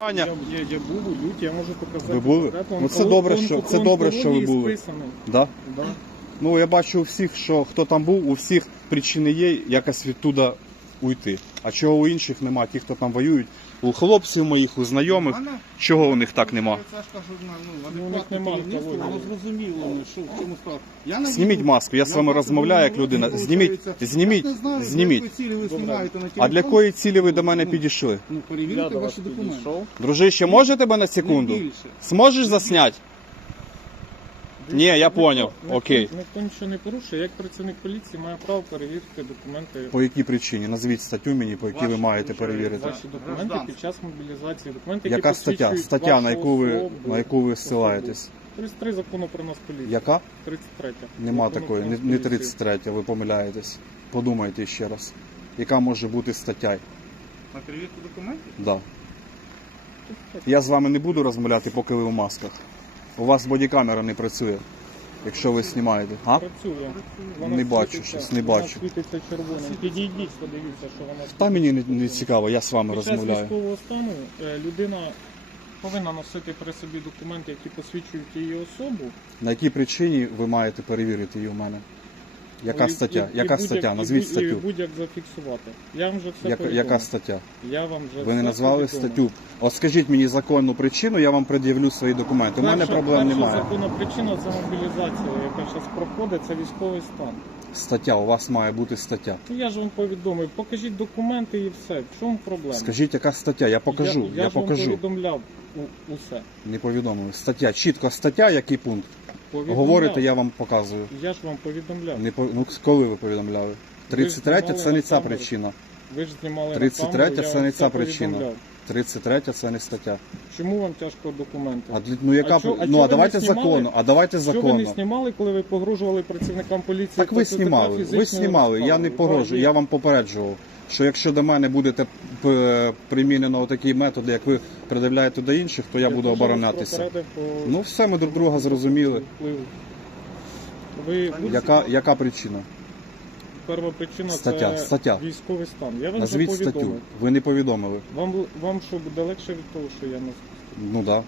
Я, я, я був у люті, я можу показати. Ви були? Ну, це Он- добре, що- це добре, що ви були. списаний. да? Да. Ну я бачу у всіх, що хто там був, у всіх причини є якось відтуда уйти. А чого у інших нема, ті, хто там воюють, у хлопців моїх, у знайомих, чого у них так нема? Це ж кажу, ну, Ну, у них адекватне керівництво, воно зрозуміло, ну, що в чому справа. Я Зніміть маску, я з вами розмовляю як людина. Зніміть, я зніміть, не знаю, зніміть. Якої цілі ви знімаєте на А для якої цілі ви до мене Ну, підійшли? Ну, Я перевірте до вас ваші документи. підійшов. Дружище, може тебе на секунду? Більше. Зможеш засняти? Ні, я поняв. ніхто- Окей. Ніхто нічого не порушує. Як працівник поліції має право перевірити документи. По якій причині? Назвіть статтю мені, по якій ви Ваші маєте перевірити. Ваші документи під час мобілізації. Документи, які Яка стаття? посвідчують Стаття, на вашу яку ви особу, на яку ви ссилаєтесь? 33 закону про нас поліцію. Яка? 33. Нема Закону такої, про не, нас не поліцію. 33, ви помиляєтесь. Подумайте ще раз. Яка може бути стаття? На перевірку документів? Да. Я з вами не буду розмовляти, поки ви в масках. У вас бодікамера не працює, якщо ви знімаєте. А? Працює. Не бачу світиться- щось, не вона бачу. світиться червоним. Підійдіть, подивіться, що вона Та мені не, не цікаво, я з вами Під час розмовляю. військового стану е, людина повинна носити при собі документи, які посвідчують її особу. На якій причині ви маєте перевірити її у мене? Яка стаття? і- і Яка стаття? Назвіть статтю. будь-як зафіксувати. Я вам вже все Яка, повідомив. яка стаття? Я вам вже Ви не все назвали повідомив. статтю. От скажіть мені законну причину, я вам пред'явлю свої документи. У мене Перша- проблем перша немає. законна причина це мобілізація, яка зараз проходить, це військовий стан. Стаття, у вас має бути стаття. Ну я ж вам повідомив, покажіть документи і все. В чому проблема? Скажіть, яка стаття? Я покажу. Я, Я, я ж вам повідомляв у- усе. Не повідомили. Стаття, чітко стаття, який пункт. Повідомляв. Говорите, я вам показую. Я ж вам повідомляв. Не по... ну, коли ви повідомляли? 33 знімали це не ця причина. Ви ж знімали 33 на камеру, я це вам не все ця причина. повідомляв. 33 це не стаття. Чому вам тяжко документи? А для- ну яка А чо- а ну чо а ви давайте не знімали? законно. А давайте Що ви не законно. знімали, коли ви погрожували працівникам поліції? Так ви ТЦК знімали. Ви знімали. Я не погрожую. Я вам попереджував. Що якщо до мене будете примінено такі методи, як ви придивляєте до інших, то я буду оборонятися. Ну все, ми друг друга зрозуміли. Ви Яка, яка причина? перша причина Стаття, це стаття. військовий стан. Я вам Назвіть вже статтю. Ви не повідомили. Вам вам що буде легше від того, що я не Ну так. Да.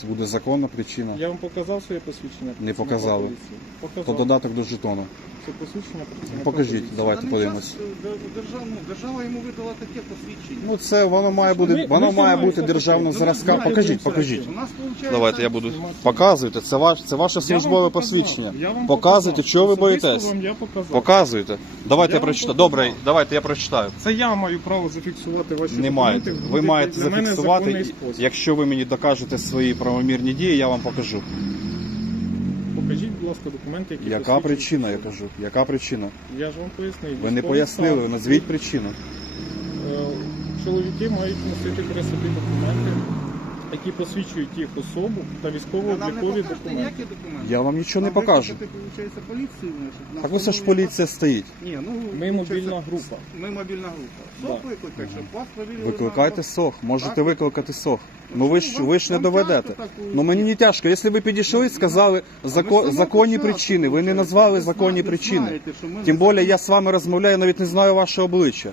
Це буде законна причина. я вам показав своє посвідчення. Не показали. поліції? То додаток до жетону. Це посвідчення працівника Покажіть, поліції. давайте На даний подивимось. час, е, держава, ну, держава йому видала таке посвідчення. Ну це воно має Ми- бути, воно ми має бути державного Ну, зразка. Покажіть, покажіть. У нас виходить, Давайте я буду. Показуйте, це ваш це ваше Я вам службове показав. посвідчення. Вам Показуйте, показав. чого ви Особисто боїтесь. Вам я показав. Показуйте. Давайте Я я вам прочитаю. показав. Добре, давайте я прочитаю. Це я маю право зафіксувати ваші Не маєте. Ви маєте зафіксувати. і- Якщо ви мені докажете свої правомірні дії, я вам покажу. Ласка, документи, які Яка посвідчують причина, я особу. кажу? Яка причина? Я ж вам пояснив. Ви не Військовий пояснили, стан. назвіть причину. Е, Чоловіки мають носити при собі документи, які посвідчують їх особу та Нам не покажете документи. ніякі документи. Я вам нічого не Нам покажу. викликати, виходить, поліцію, значить, на Так ось ж встановлення поліція стоїть. Ні, ну, Ми виходить, мобільна група. Ми мобільна група. Да. Сок викликати, щоб вас провірили. Викликайте на- сох, можете Так. викликати сох. Ну ви ж ви ж не Вам доведете. часто так Ну мені не тяжко. Якщо ви підійшли і сказали ви зако- самого законні початку, причини, ви не виходить. назвали Ви законні причини. знаєте, що ми Тим закон- більше я з вами розмовляю, навіть не знаю ваше обличчя.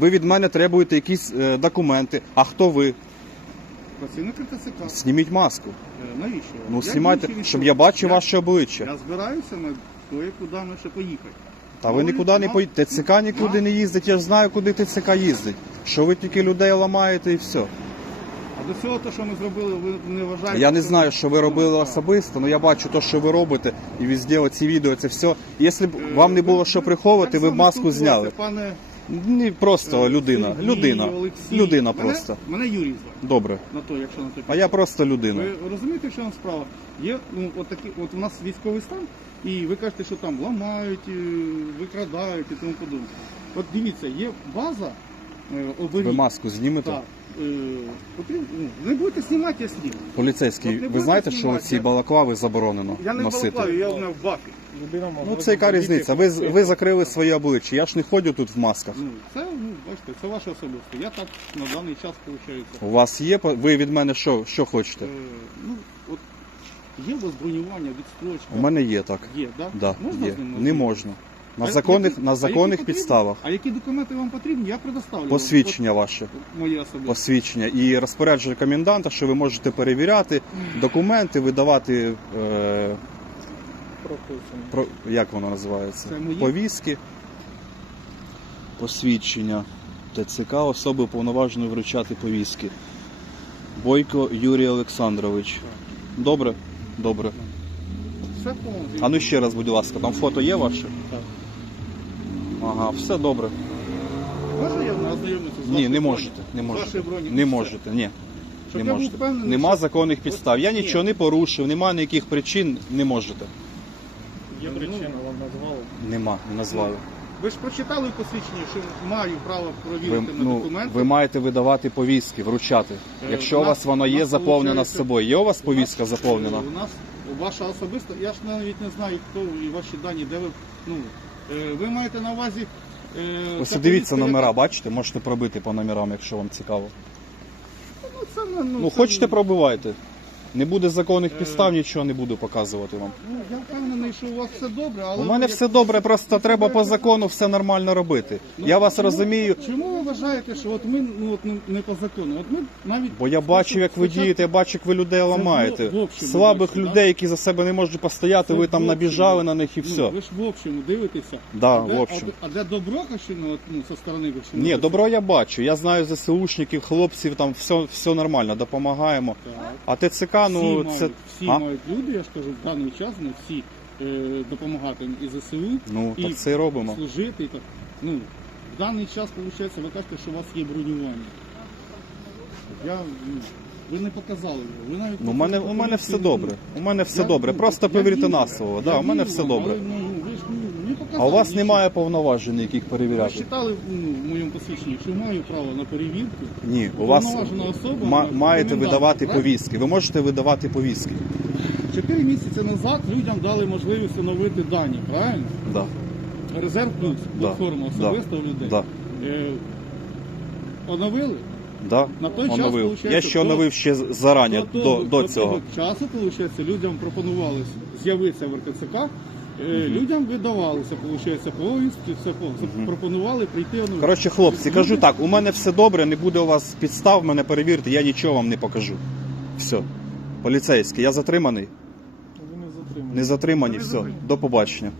Ви від мене требуєте якісь е, документи. А хто ви? ТЦК. Зніміть маску. Е, Навіщо? вам? Ну Як знімайте, інші щоб я бачив Я- ваше обличчя. Я збираюся на кое куди ми ще поїхати. Та ви Ну, нікуди не ну, поїдете. ТЦК нікуди не їздить, я ж знаю, куди ТЦК їздить. Що ви тільки людей ламаєте і все. А до цього, те, що ми зробили, ви не вважаєте? Я не що- знаю, що ви робили Ну, особисто, але я бачу те, що ви робите, і везде оці відео, це все. Якщо б вам не Е, було що приховувати, ви б маску зняли. Пане Ні, просто е, людина. Сергій, Людина. Олексій. Людина Мене- просто. Мене Юрій звати. Добре. На то, якщо на то А я просто людина. Ви розумієте, що вам справа? Є ну, от такі, от у нас військовий стан, і ви кажете, що там ламають, е, викрадають і тому подобне. От дивіться, є база е, оберіг. Ви маску знімете? Так. Ну, не будете знімати, я зніму. Поліцейський, ви знаєте, що ці балаклави заборонено Я не носити? балаклаві, я в бафі. Людина може Ну це яка різниця? Ви, ви закрили своє обличчя. Я ж не ходю тут в масках. Ну, це, ну, бачите, це ваше особисте. Я так на даний час виходить. У вас є, по- ви від мене що, що хочете? Е, ну, от є у вас бронювання, відстрочка? У мене є так. Є, да? Да, Можна є. з ним Не ознайомитися? можна. На А законних, які- на які законних потрібні? підставах. А які документи вам потрібні, я предоставлю. Посвідчення ваше. От Моє особисте. Посвідчення і розпорядження коменданта, що ви можете перевіряти документи, видавати е, Прописано. про як воно називається? Це мої? Повістки, посвідчення ТЦК особи уповноваженої вручати повістки. Бойко Юрій Олександрович. Добре? Добре. Все повністю. А ну ще раз, будь ласка, там фото є ваше? Так. Ага, все добре. Можна я ознайомитися з Ні, вашою не можете. Не З можете. вашої броні? Не можете, ні. Щоб Не я був можете. впевнений, Нема що- законних підстав. Я Ні. нічого не порушив, нема ніяких причин, не можете. Є Ну, причина, вам назвали. Нема, не назвали. Ви ж прочитали в посвідченні, що маю право Ви, на ну, документи. ви маєте видавати повістки, вручати. Е, Якщо у нас- вас воно є нас заповнено з собою. Є у вас У нас, повістка е, заповнена? У нас ваша особиста, я ж навіть не знаю, хто і ваші дані, де ви. Ну, е, ви маєте на увазі. е, Ось дивіться номера, яка- бачите, можете пробити по номерам, якщо вам цікаво. Ну, це, ну, Ну це- хочете пробивайте. Не буде законних Е, підстав, нічого не буду показувати вам. Ну, я впевнений, що у вас все добре, але. У мене ви все добре, просто треба по закону все нормально робити. Ну, Я вас чому- розумію, Чому ви вважаєте, що от ми ну, от, не- не по закону? От ми навіть бо я бачу, як ви дієте, я бачу, як ви людей ламаєте. в общем, Слабих бачите, да? людей, які за себе не можуть постояти, ви там набіжали на них і Ну, все. ви ж в общому дивитеся. Да, в общем. А, де- добро, ну, от, ну, со сторони ви Ні, добро я бачу. Я знаю ЗСУшників, хлопців, там все, все нормально, допомагаємо. Так. А ТЦК, ну всі це. мають, всі А? мають люди, я ж кажу, в даний час не всі е, допомагати і ЗСУ, Ну, і так це і робимо. служити. І так. Ну, в даний час, виходить, ви кажете, що у вас є бронювання. Я, ну, ви не показали його. Ви навіть Ну, у мене, у мене все добре. У мене все Я- добре. ну, Просто повірте на слово. Да, у мене все добре. але, ну, ви ж ну, А у вас немає повноважень, яких Ви перевіряти. читали ну, в моєму посвідченні, що маю право на перевірку. Ні, у вас Уповноважена особа ма- маєте видавати правильно? повістки. Ви можете видавати повістки. Чотири місяці назад людям дали можливість встановити дані, правильно? Да. Резерв плюс, Да, платформа да, особисто у людей. Да. Е, оновили? Да. На той час, Оновив. Я ще оновив ще зарані, до, до, до до цього. часу, виходить, людям пропонували з'явитися в РТЦК, е, людям видавалися, виходить, повістки, все по- пропонували прийти оновити. Коротше, хлопці, Тобто кажу так, у мене все добре, не буде у вас підстав мене перевірити, я нічого вам не покажу. Все. Поліцейський, я затриманий. Ви не затримали. Не затримані, все. затримані. До побачення.